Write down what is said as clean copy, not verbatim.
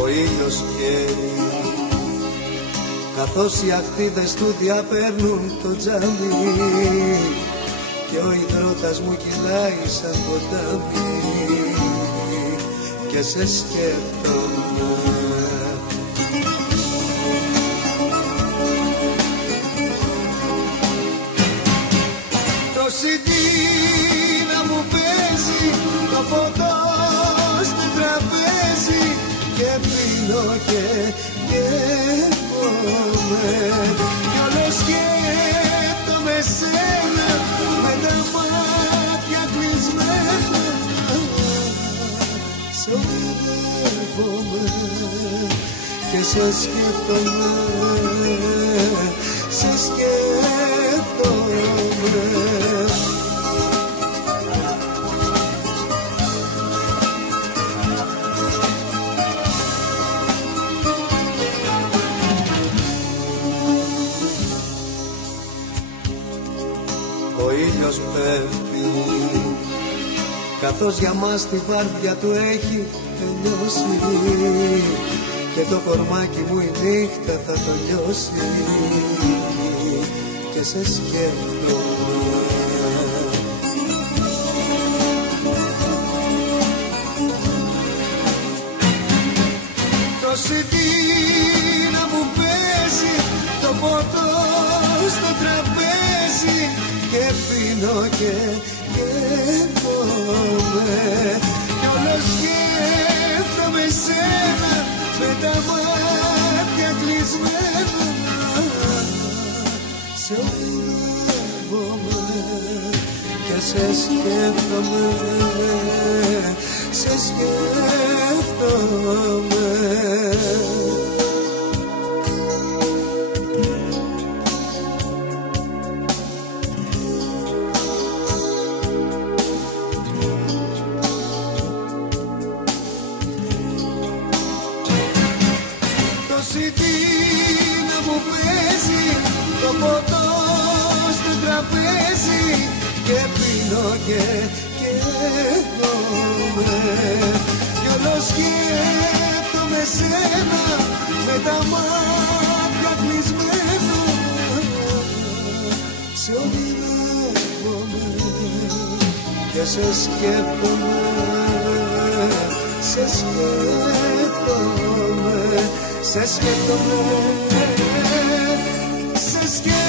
Ο ήλιος καίει καθώς οι ακτίδες του διαπέρνουν το τζάμι και ο υδρότας μου κυλάει σαν ποτάμι και σε σκέφτομαι. Το CD να μου παίζει το ποτό στο τραπέζι και πίνω και καίγομαι κι όλο σκέφτομαι σένα με τα μάτια κλεισμένα. Σ' ονειρεύομαι και σε σκέφτομαι, σε σκέφτομαι. Ο ήλιος πέφτει καθώς για μας τη βάρδια του έχει τελειώσει και το κορμάκι μου η νύχτα θα το λιώσει και σε σκέφτομαι. Το CD να μου παίζει το ποτό στο τραπέζι και πίνω και καίγομαι κι όλο σκέφτομαι σένα με τα μάτια κλεισμένα. Σε ονειρεύομαι και σε σκέφτομαι, σε σκέφτομαι. CD να μου παίζει το ποτό στο τραπέζι και πίνω και καίγομαι κι όλο σκέφτομαι σένα με τα μάτια κλεισμένα. Σε ονειρεύομαι και σε σκέφτομαι, σε σκέφτομαι, σε σκέφτομαι, σε σκέφτομαι.